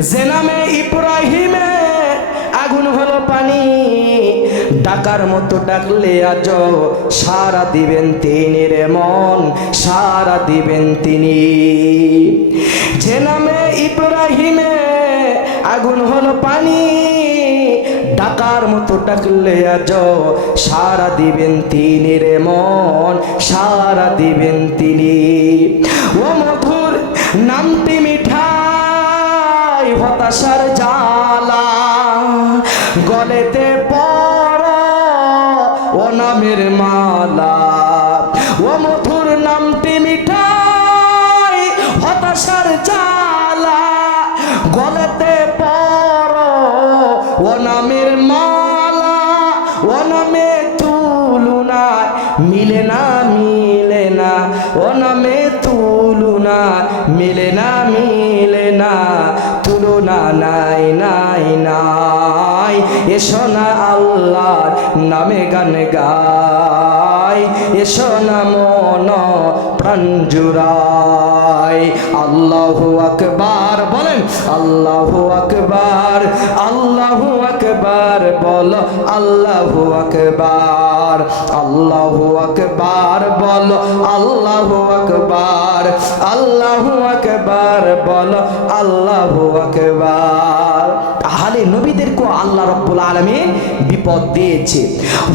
যে নামে ইব্রাহিমে আগুন হলো পানি, ডাকার মতো ডাকলে আজ সারা দিবেন তিনি রে মন, সারা দিবেন তিনি। যে নামে ইব্রাহিমে আগুন হলো পানি, ডাকার মতো ডাকলে আজ সারা দিবেন তিনি রে মন, সারা দিবেন তিনি। ও মধুর নামটি মিঠা, হতাশার জালা গলেতে পড় ও নামের মালা। ও মধুর নামটি মিঠাই, হতাশার জালা গলেতে পড় ও নামের মালা। ও নামে তুলনা মিলে না, মিলে না, ও নামে তুলনা মিলে না, মিলে না, তুলনা নাই নাই নাই। এসো না আল্লাহর নামে গান গাই, এসো না মন প্রাণ জুড়াই। আল্লাহু আকবার বলেন, আল্লাহু আকবার, আল্লাহু আকবার বলো, আল্লাহু আকবার, আল্লাহু আকবার বলো, আল্লাহু আকবার, আল্লাহু আকবার বলো, আল্লাহু আকবার। তাহলে নবীদেরকে আল্লাহ রাব্বুল আলামিন বিপদ দিয়েছে।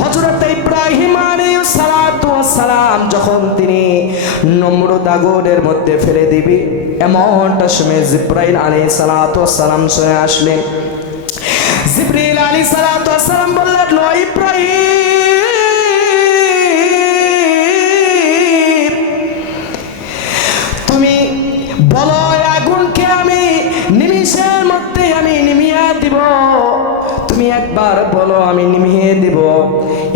হযরত ইব্রাহিম আলাইহিস সালাতু ওয়াস সালাম যখন তিনি নমরুদ আগুনের মধ্যে ফেলে দিবে, এমনটা সময় জিবরাইল আলাইহিস সালাতু ওয়াস সালাম চলে আসলেন। জিবরাইল আলাইহিস সালাতু ওয়াস সালাম বললেন, ও ইব্রাহিম, তুমি বলো আগুনকে আমি নিমিষের মধ্যে আমি নিমিয়ে দিব, তুমি একবার বলো আমি নিমিয়ে দিব।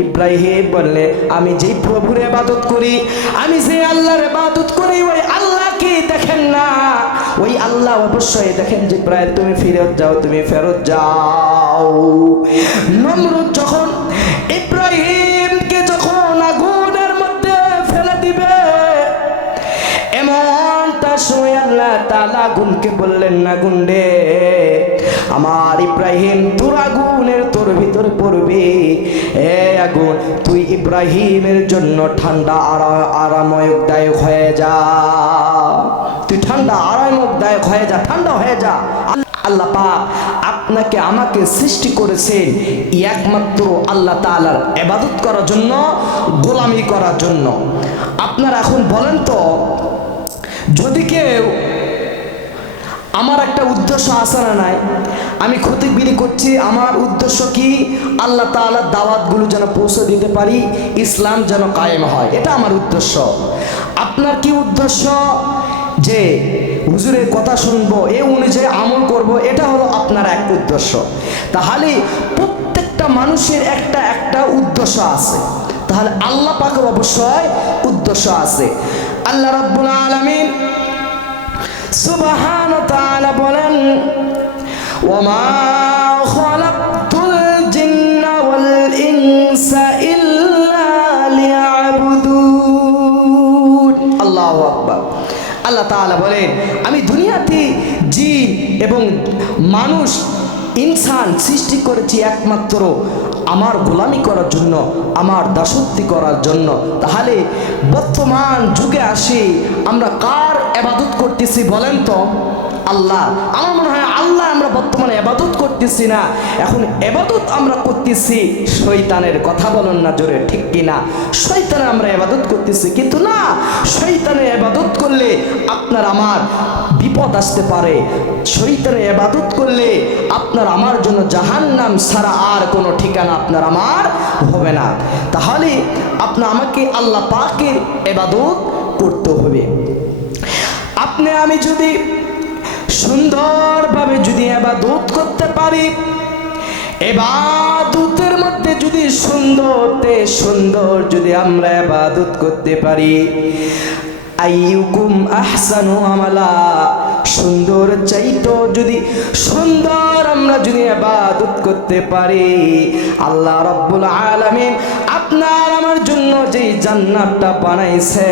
ইব্রাহিম বললে, আমি যেই প্রভুর ইবাদত করি, আমি যে আল্লাহর ইবাদত করি, ওই আল্লাহকে দেখেন না? ওই আল্লাহ অবশ্যই দেখেন। জিবরাইল তুমি ফেরত যাও, তুমি ফেরত যাও। নমরুদ যখন ইব্রাহিমকে যখন আগুনের মধ্যে ফেলে দিবে, এমনটা সময় আল্লাহ তাআলা আগুনকে বললেন, আগুন রে, আমার ইব্রাহিম তোর আগুনের তোর ভিতরে পড়বে। এ আগুন, তুই ইব্রাহিমের জন্য ঠান্ডা আরামদায়ক হয়ে যা, তুই ঠান্ডা আরামদায়ক হয়ে যা, ঠান্ডা হয়ে যা। আল্লাহ পাক আপনাকে আমাকে সৃষ্টি করেছেন একমাত্র আল্লাহ তাআলার ইবাদত করার জন্য, গোলামি করার জন্য। আপনারা এখন বলেন তো, যদি কেউ, আমার একটা উদ্দেশ্য আছে না নাই, আমি খতিবগিরি করছি, আমার উদ্দেশ্য কি? আল্লাহ তাআলার দাওয়াতগুলো যেন পৌঁছে দিতে পারি, ইসলাম যেন কায়েম হয়, এটা আমার উদ্দেশ্য। আপনার কি উদ্দেশ্য? যে হুজুরের কথা শুনবো, এই অনুযায়ী আমল করব, এটা হলো আপনার এক উদ্দেশ্য। তাহলে প্রত্যেকটা মানুষের একটা একটা উদ্দেশ্য আছে। তাহলে আল্লাহ পাকের অবশ্যই উদ্দেশ্য আছে। আল্লাহ রাব্বুল আলামিন সুবহানাহু ওয়া তাআলা বলেন, ওয়ামা খালাকতুল জিন্না ওয়াল ইনসা ইল্লা লিয়াবুদুন। আল্লাহু আকবার। আল্লাহ তাআলা বলেন, আমি দুনিয়াতে জিন এবং মানুষ ইনসান সৃষ্টি করেছি একমাত্র আমার গোলামি করার জন্য, আমার দাসত্ব করার জন্য। তাহলে বর্তমান যুগে আসি আমরা কার ইবাদত করতেছি বলেন তো? আল্লাহ। আমার মনে হয় আল্লাহ আমরা বর্তমানে ইবাদত করতেছি না, এখন ইবাদত আমরা করতেছি শয়তানের। কথা বলেন না জোরে, ঠিক কিনা? শয়তানের আমরা ইবাদত করতেছি, কিন্তু না, শয়তানের ইবাদত করলে আপনার আমার বিপদ আসতে পারে। শয়তানের ইবাদত করলে আপনার আমার জন্য জাহান্নাম ছাড়া আর কোনো ঠিকানা আপনার আমার হবে না। তাহলে আপনি আমাকে আল্লাহ পাকের ইবাদত করতে হবে। আপনি আমি যদি সুন্দরভাবে যদি ইবাদত করতে পারি, ইবাদতের মধ্যে যদি সুন্দর যদি আমরা ইবাদত করতে পারি, আইয়ুকুম আহসানু আমালা, সুন্দর চাইতো যদি সুন্দর আমরা যদি ইবাদত করতে পারি, আল্লাহ রাব্বুল আলামিন আপনার আমার জন্য যে জান্নাতটা বানাইছে,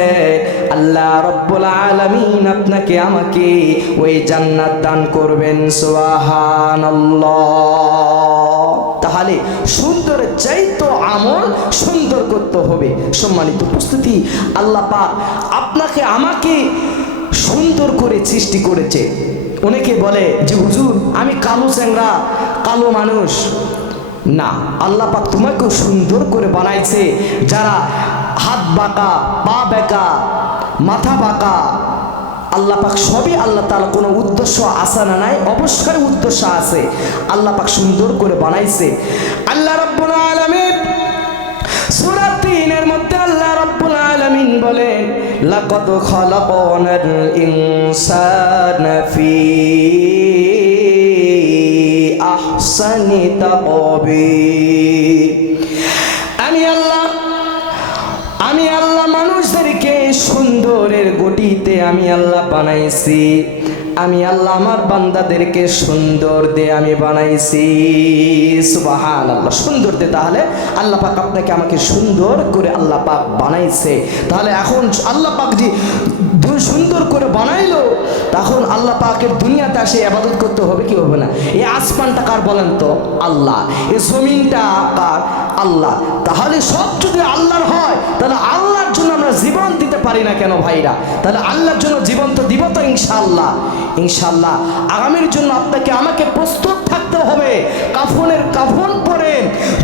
আল্লাহ রাব্বুল আলামিন আপনাকে আমাকে ওই জান্নাত দান করবেন। সুবহানাল্লাহ। তাহলে সুন্দর চাইতো আমল সুন্দর করতে হবে। সম্মানিত উপস্থিতি, আল্লাহ পাক আপনাকে আমাকে সুন্দর করে সৃষ্টি করেছে। অনেকে বলে যে হুজুর আমি কালো চ্যাংড়া, কালো মানুষ। না, আল্লাহ পাক তোমাকে সুন্দর করে বানাইছে। যারা হাত বাঁকা, পা বেঁকা, মাথা বাঁকা, আল্লাহ পাক সবই আল্লাহ তাআলা কোনো উদ্দেশ্য আছে না নাই? অবশ্যই উদ্দেশ্য আছে। আল্লাহ পাক সুন্দর করে বানাইছে। আল্লাহ রাব্বুল আলামিন সূরা ৩ এর মধ্যে আল্লাহ রাব্বুল আলামিন বলেন, লাকাদ খালাকনাল ইনসানা ফি আহসানি তাকবীর। আমি আল্লাহ মানুষদেরকে সুন্দরের গতিতে আমি আল্লাহ বানাইছি। আমি আল্লাহ আমার বান্দাদেরকে সুন্দর দিয়ে আমি বানাইছি। সুবহানাল্লাহ। সুন্দর দিয়ে, তাহলে আল্লাহ পাক আপনাকে আমাকে সুন্দর করে আল্লাহ পাক বানাইছে। তাহলে এখন আল্লাহ পাক যে সুন্দর করে বানাইলো, তখন আল্লাহ পাকের দুনিয়াতে আসে ইবাদত করতে হবে কি হবে না? এই আসমানটা কার বলেন তো? আল্লাহ। এই জমিনটা কার? আল্লাহ। তাহলে সব যদি আল্লাহর হয়, তাহলে আল্লাহর জন্য আমরা জীবন দিতে পারি না কেন ভাইরা? তাহলে আল্লাহর জন্য জীবন তো দিব তো ইনশাআল্লাহ। ইনশাআল্লাহ আগামীর জন্য আপনাকে আমাকে প্রস্তুত থাকতে হবে। কাফনের কাফন পরে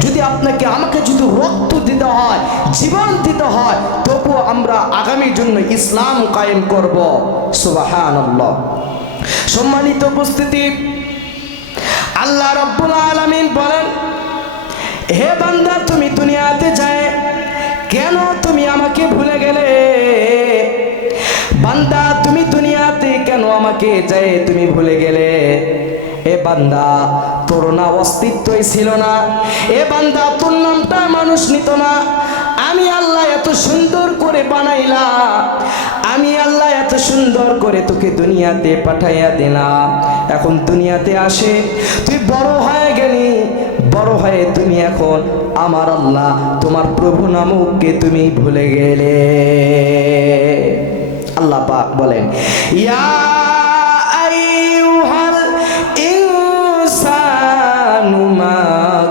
যদি আপনাকে আমাকে যদি রক্ত দিতে হয়, জীবন দিতে হয়, তবুও আমরা আগামীর জন্য ইসলাম কায়েম করব। সুবহানাল্লাহ। সম্মানিত উপস্থিতি, আল্লাহ রাব্বুল আলামিন বলেন, হে বান্দা তুমি দুনিয়াতে যায় কেন তুমি আমাকে ভুলে গেলে? বান্দা তুমি দুনিয়াতে কেন আমাকে যায় তুমি ভুলে গেলে? এ বান্দা তোর না অস্তিত্বই ছিল না, এ বান্দা তোর নামটা মানুষ নিত না। আমি আল্লাহ এত সুন্দর করে বানাইলাম, আমি আল্লাহ এত সুন্দর করে তোকে দুনিয়াতে পাঠাইয়া দিলাম। এখন দুনিয়াতে আসে তুই বড় হয়ে গেলি, বড় হয়ে তুমি এখন আমার আল্লাহ তোমার প্রভু নামককে তুমি ভুলে গেলে। আল্লাহ পাক বলেন, ইয়া আইয়ুহাল ইনসানু মা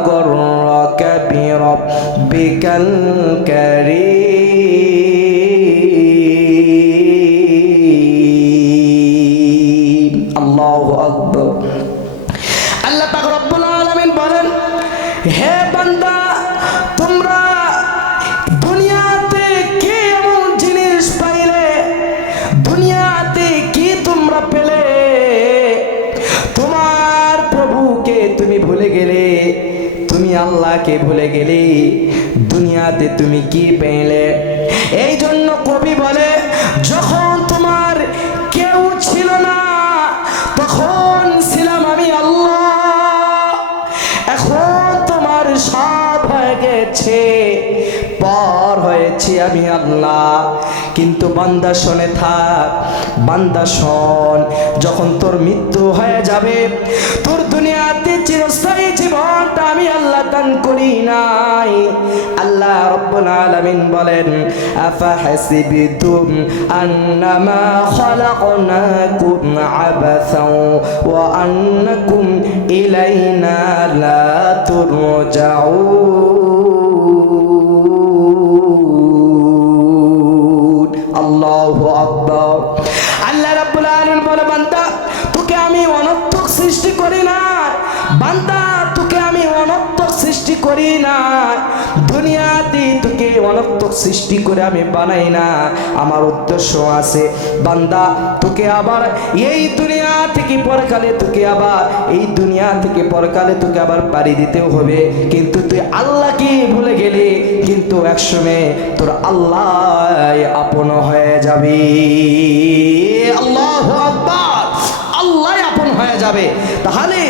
গররাকা বিরাব্বিকাল কারীম। আল্লাহু আকবার। আল্লাহ পাক রব্বুল আলামিন বলেন, হে বান্দা তোমরা দুনিয়াতে কি এমন জিনিস পাইলে, দুনিয়াতে কি তোমরা পেলে, তোমার প্রভুকে তুমি ভুলে গেলে, তুমি আল্লাহকে ভুলে গেলে, দুনিয়াতে তুমি কি পেলে? এই জন্য কবি বলে, যখন তোমার কেউ ছিল না তখন ছিলাম আমি আল্লাহ, এখন তোমার সব হয়ে গেছে, পর হয়েছি আমি আল্লাহ। কিন্তু বান্দা শোনে থাক, বান্দা শোন, যখন তোর মৃত্যু হয়ে যাবে, তোর দুনিয়াতে চিরস্থায়ী জীবনটা আমি আল্লাহ দান করি নাই। আল্লাহ রাব্বুল আলামিন বলেন, আফা হাসিবতুম আন্নামা খালাকনাকুম আবাসাও ওয়া আন্নাকুম ইলাইনা লা তুরজাউন। আল্লাহু আকবার। আল্লাহ রাব্বুল আলামিন বলে, বান্দা তোকে আমি অনর্থক সৃষ্টি করি না, বান্দা তোকে আমি অনর্থক সৃষ্টি করি না, দুনিয়াতে তোকে অনর্থক সৃষ্টি করে আমি বানাই না। আমার উদ্দেশ্য আছে বান্দা, তোকে আবার এই দুনিয়া থেকে পরকালে, তোকে আবার এই দুনিয়া থেকে পরকালে তোকে আবার পাড়ি দিতেও হবে। কিন্তু তুই আল্লাহকে ভুলে গেলি, কিন্তু একসময় তোর আল্লাহ আপন হয়ে যাবে। আল্লাহু আকবার। আল্লাহ আপন হয়ে যাবে। তাহলে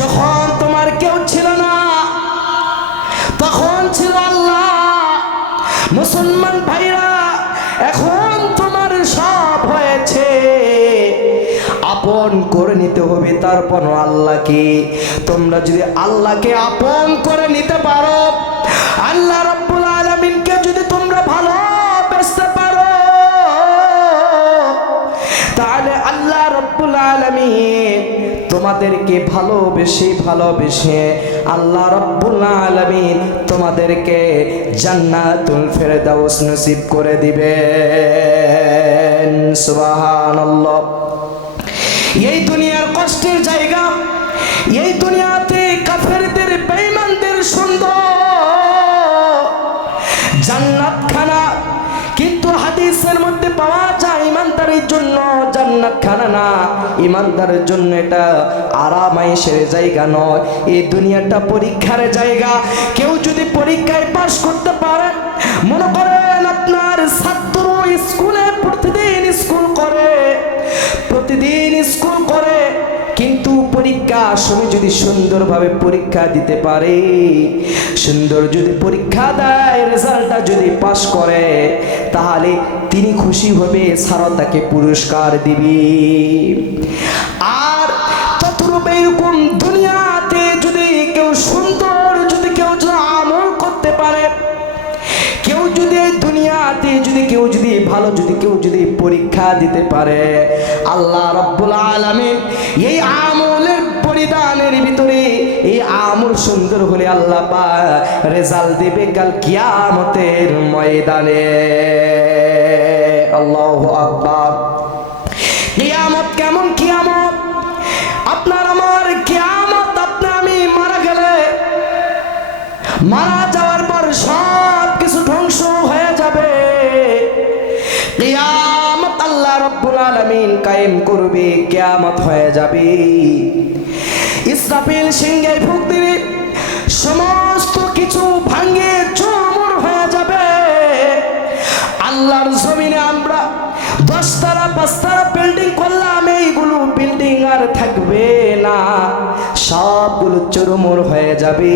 যখন তোমার কেউ ছিল না তখন ছিল আল্লাহ। মুসলমান ভাইরা, এখন তোমার সব হয়েছে, আপন করে নিতে হবে। তারপর আল্লাহকে, তোমরা যদি আল্লাহকে আপন করে নিতে পারো, আল্লাহ রাব্বুল আলামিনকে যদি তোমরা ভালোবাসতে পারো, তাহলে আল্লাহ রাব্বুল আলামিন তোমাদেরকে ভালোবেসে আল্লাহ রাব্বুল আলামিন তোমাদেরকে জান্নাতুল ফেরদাউস নসিব করে দিবেন। সুবহানাল্লাহ। এই দুনিয়ার কষ্টের জায়গা, এই দুনিয়াতে কাফেরদের বেঈমানদের সুন্দর জান্নাতখানা, কিন্তু হাদিসের মধ্যে পাওয়া যায় ইমানদারের জন্য জান্নাতখানা না, ইমানদারের জন্য এটা আরামায়েশের জায়গা নয়, এই দুনিয়াটা পরীক্ষার জায়গা। কেউ যদি পরীক্ষায় পাশ করতে পারে, মনে করেন আপনার ছাত্র স্কুলে প্রতিদিন স্কুল করে কিন্তু পরীক্ষার সময় যদি সুন্দরভাবে পরীক্ষা দিতে পারে, সুন্দর যদি পরীক্ষা দেয়, রেজাল্টটা যদি পাস করে, তাহলে তিনি খুশি হবে, স্যার তাকে পুরস্কার দিবে। আর ততরূপ এরকম দুনিয়াতে যদি কেউ সুন্দর যদি কেউ আমল করতে পারে, কেউ যদি দুনিয়াতে যদি কেউ যদি ভালো যদি কেউ যদি পরীক্ষা দিতে পারে, আল্লাহ রাব্বুল আলামিন এই আমলের পরিদানের ভিতরে এই আমল সুন্দর হলে আল্লাহ পাক রেজাল্ট দেবে কাল কিয়ামতের ময়দানে। আল্লাহু আকবার। কিয়ামত কেমন কিয়ামত? আপনার আমার কিয়ামত, আপনি আমি মারা গেলে, মারা যাওয়ার পর সব কিছু ধ্বংস হয়ে যাবে। কিয়ামত আল্লাহ রাব্বুল আলামিন কায়েম করবে, কিয়ামত হয়ে যাবে। ইসরাফিল সিংহে ফুঁক দিবে, সমস্ত কিছু ভাঙে চুরমুর হয়ে যাবে। আল্লাহর জমিনে আমরা 10 তলা 5 তলা বিল্ডিং করলাম, এইগুলো বিল্ডিং আর থাকবে না, সবগুলো চুরমুর হয়ে যাবে।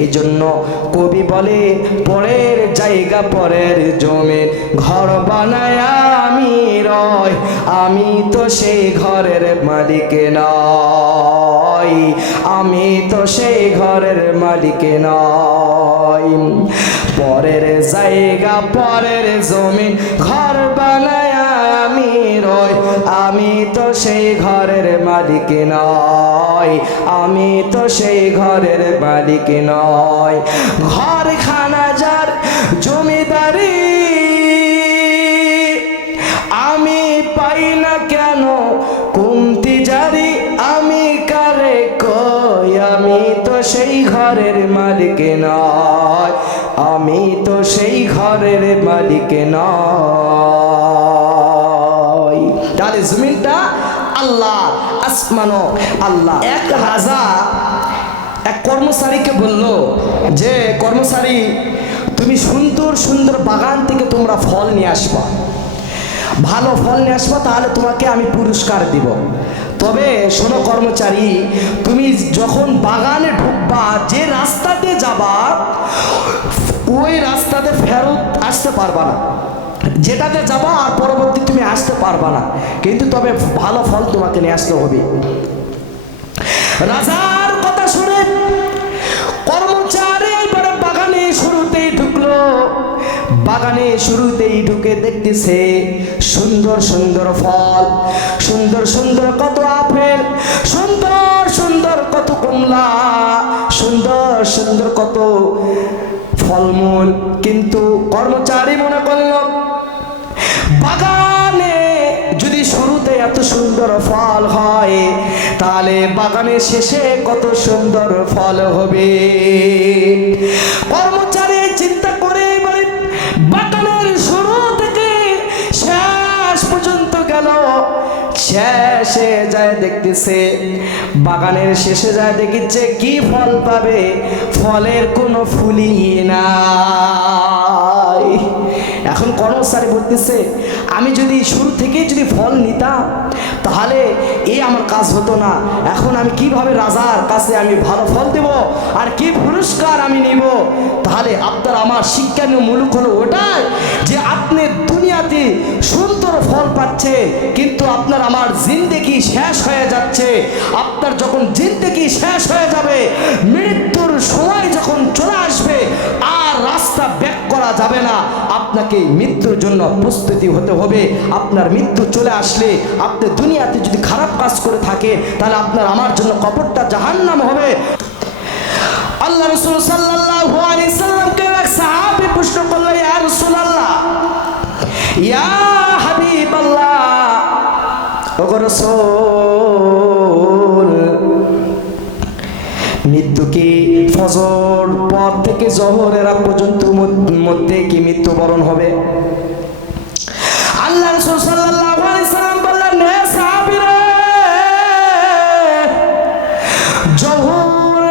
এই জন্য কবি বলে, পরের জায়গা পরের জমি ঘর বানায় আমি রয়, আমি তো সেই ঘরের মালিক নয়, আমি তো সেই ঘরের মালিক নয়। পরের জায়গা পরের জমিন ঘর বানায় আমি রয়, আমি তো সেই ঘরের মালিক নয়, আমি তো সেই ঘরের মালিক নয়। ঘরখানা যার জমিদারি আমি পাই না কেন কমতি জারি, আমি কারে কই আমি তো সেই ঘরের মালিক নয়, আমি তো সেই ঘরের মালিক নয়। তাহলে জমিনটা আল্লাহ, আসমানও আল্লাহ। এক রাজা এক কর্মচারীকে বলল যে, কর্মচারী তুমি সুন্দর সুন্দর বাগান থেকে তোমরা ফল নিয়ে আসবা, ভালো ফল নিয়ে আসবা, তাহলে তোমাকে আমি পুরস্কার দিব। তবে শোনো কর্মচারী, তুমি যখন বাগানে ঢুকবা, যে রাস্তাতে যাবা ওই রাস্তাতে ফেরত আসতে পারবা না, যেটাতে যাবা আর পরবর্তী তুমি আসতে পারবা না, কিন্তু তবে ভালো ফল তোমাকে নিয়ে আসতে হবে। রাজার কথা শুনে কর্মচারী এবারে বাগানে শুরুতেই ঢুকলো। বাগানে শুরুতেই ঢুকে দেখতেছে সুন্দর সুন্দর ফল, সুন্দর সুন্দর কত আপেল, সুন্দর সুন্দর কত কমলা, সুন্দর সুন্দর কত ফলমূল। কিন্তু কর্মচারী মনে করল, বাগানে যদি শুরুতে এত সুন্দর ফল হয়, তাহলে বাগানের শেষে কত সুন্দর ফল হবে। কর্মচারী চিন্তা করে এবারে বাগানের শুরু থেকে শেষ পর্যন্ত গেল। শেষে যায় দেখতেছে, বাগানের শেষে যায় দেখছে কি ফল পাবে, ফলের কোনো ফুলই নাই। এখন কর্মচারী বলতেছে, আমি যদি শুরু থেকেই যদি ফল নিতাম তাহলে এই আমার কাজ হতো না। এখন আমি কিভাবে রাজার কাছে আমি ভালো ফল দেব আর কি পুরস্কার আমি নিব? তাহলে আপনার আমার শিক্ষণীয় মূলক হলো ওটাই যে আপনি দুনিয়াতে সুন্দর ফল পাচ্ছেন, কিন্তু আপনার আমার আপনার জিন্দেগি শেষ হয়ে যাচ্ছে, আপনার যখন জিন্দেগি শেষ হয়ে যাবে, মৃত্যুর সময় যখন চলে আসবে, আর রাস্তা ব্যাক করা যাবে না, আপনাকে মৃত্যুর জন্য প্রস্তুতি হতে হবে। আপনার মৃত্যু চলে আসলে আপনি দুনিয়াতে যদি খারাপ কাজ করে থাকে, তাহলে আপনার আমার জন্য কবরটা জাহান্নাম হবে। আল্লাহ রাসূল সাল্লাল্লাহু আলাইহি সাল্লামকে এক সাহাবী প্রশ্ন করলো, ইয়া রাসূলুল্লাহ, ইয়া হাবিবাল্লাহ, ওগো রাসূল, মৃত্যু কি ফজর পর থেকে জোহরের আগ পর্যন্ত মধ্যে কি মৃত্যুবরণ হবে? আল্লাহ রাসূল সাল্লাল্লাহু আলাইহি সাল্লাম বললেন, হে সাহাবীরা, জোহর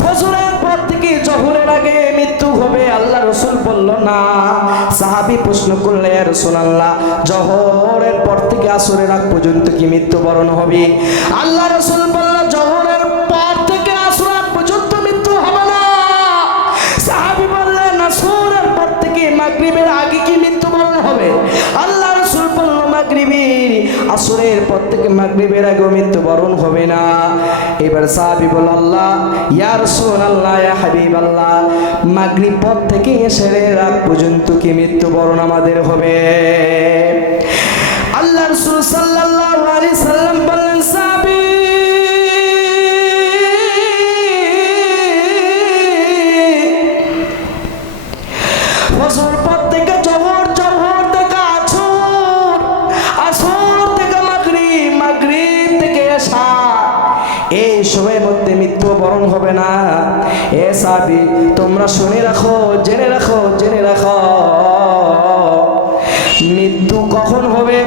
ফজরের পর থেকে জোহরের আগে মৃত্যু হবে? আল্লাহ রাসূল বলল না। সাহাবী প্রশ্ন করলেন, ইয়া রাসূলুল্লাহ, জোহরের পর থেকে আসরের আগ পর্যন্ত কি মৃত্যুবরণ হবে? আল্লাহ রাসূল বলল, জোহরের পর থেকে আসর আগ পর্যন্ত মৃত্যু হবে না। সাহাবী বললেন, আসরের পর থেকে মাগরিবের আগে কি মৃত্যুবরণ হবে? আল্লাহ রাসূল বলল, মাগরিবের আসরের পর থেকে মাগরিবের আগে মৃত্যুবরণ হবে না। এবার সাহাবী বলল, আল্লাহ, ইয়া রাসূলুল্লাহ, ইয়া হাবিবাল্লাহ, মাগরিব পর থেকে এশারের আগ পর্যন্ত কি মৃত্যুবরণ আমাদের হবে? আল্লাহ রাসূল সাল্লাল্লাহু আলাইহি সাল্লাম বললেন, সাহাবী, ফজর পর থেকে জোহর, জোহর থেকে আসর, আসর থেকে মাগরিব, মাগরিব থেকে এশা, এই সময়ের মধ্যে মৃত্যুবরণ হবে না। এ সাহাবী, তোমরা শুনে রাখো, জেনে রাখো, জেনে রাখো, মৃত্যু কখন হবে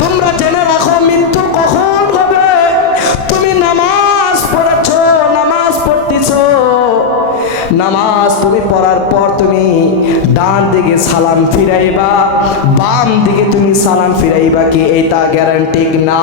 তোমরা জেনে রাখো। মৃত্যু কখন হবে? তুমি নামাজ পড়েছো, নামাজ পড়তেছো, নামাজ তুমি পড়ার পর তুমি ডান দিকে সালাম ফিরাইবা, বাম দিকে তুমি সালাম ফিরাইবা কি এটা গ্যারান্টি না।